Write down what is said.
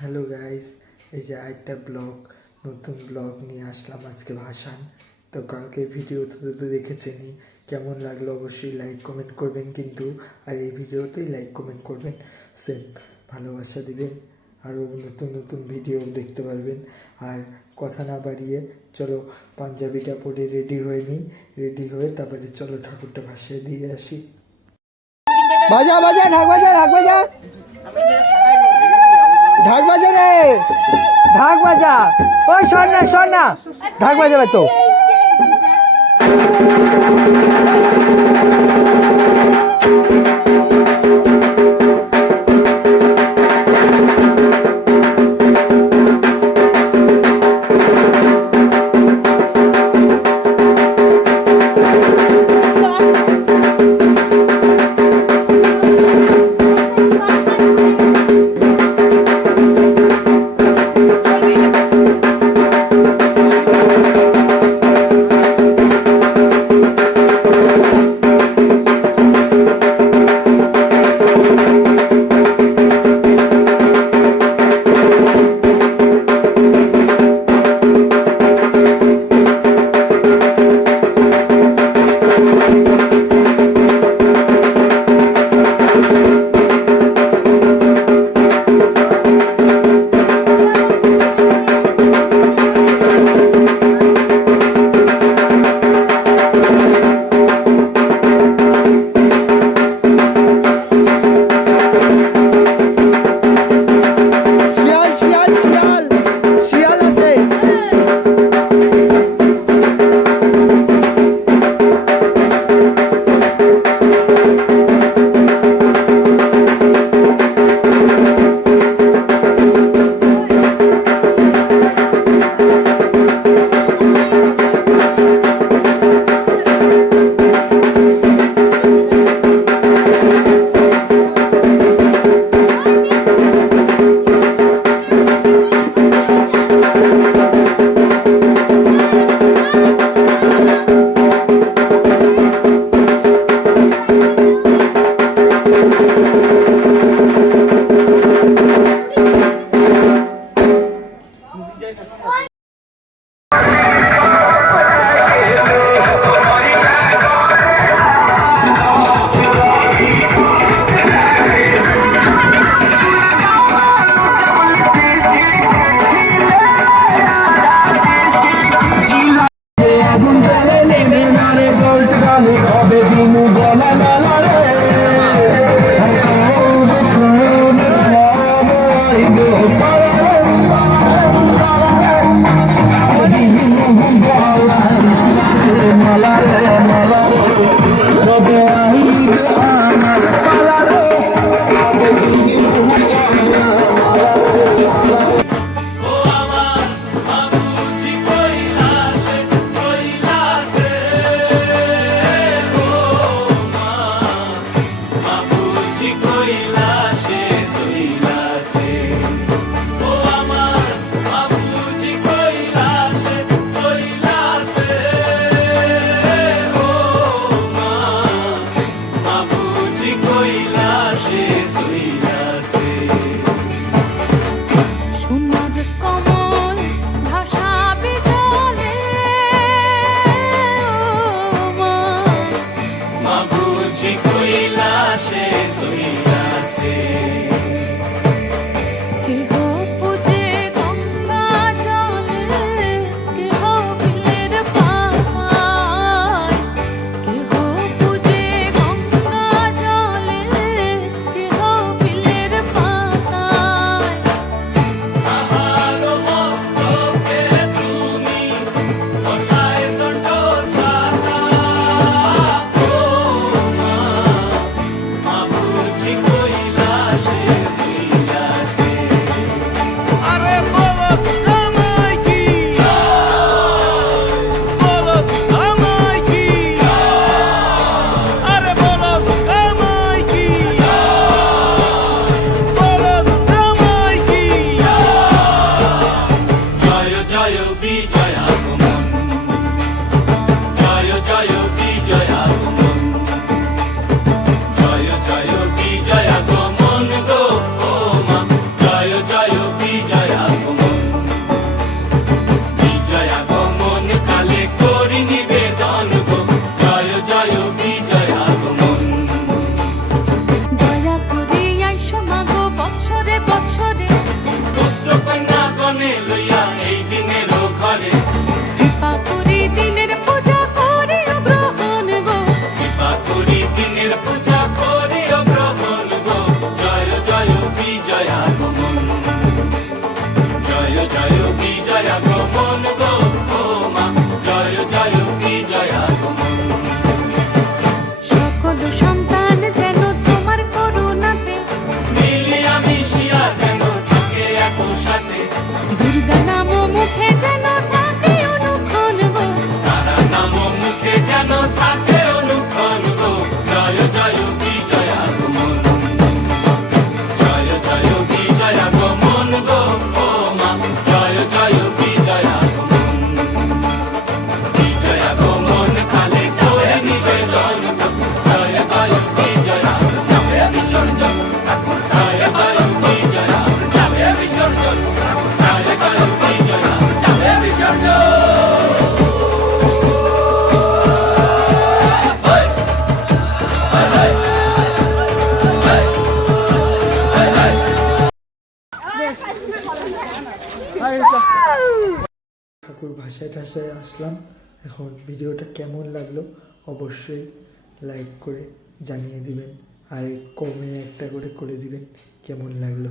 Hello guys, এই যে একটা নতুন ব্লগ নিয়ে আসলাম আজকে ভাসান। তো কালকে ভিডিওতে তো দেখেছেনই, কেমন লাগলো অবশ্যই লাইক কমেন্ট করবেন কিন্তু, আর এই ভিডিওতেই লাইক কমেন্ট করবেন, সেম ভালোবাসা দিবেন, আরও নতুন নতুন ভিডিও দেখতে পারবেন। আর কথা না বাড়িয়ে চলো পাঞ্জাবিটা পরে রেডি হয়ে তারপরে চলো ঠাকুরটা ভাসিয়ে দিয়ে আসি। বাজা বাজা ঢাক বাজা ঢাক বাজা ঢাক বাজা রে, ঢাক বাজা। ওই শোন না ঢাক বাজাবে তো। Mapuche, Coilá, Soilá, তারপর ভাষায় টাষায় আসলাম। এখন ভিডিওটা কেমন লাগলো অবশ্যই লাইক করে জানিয়ে দিবেন, আর কমে একটা করে দিবেন কেমন লাগলো।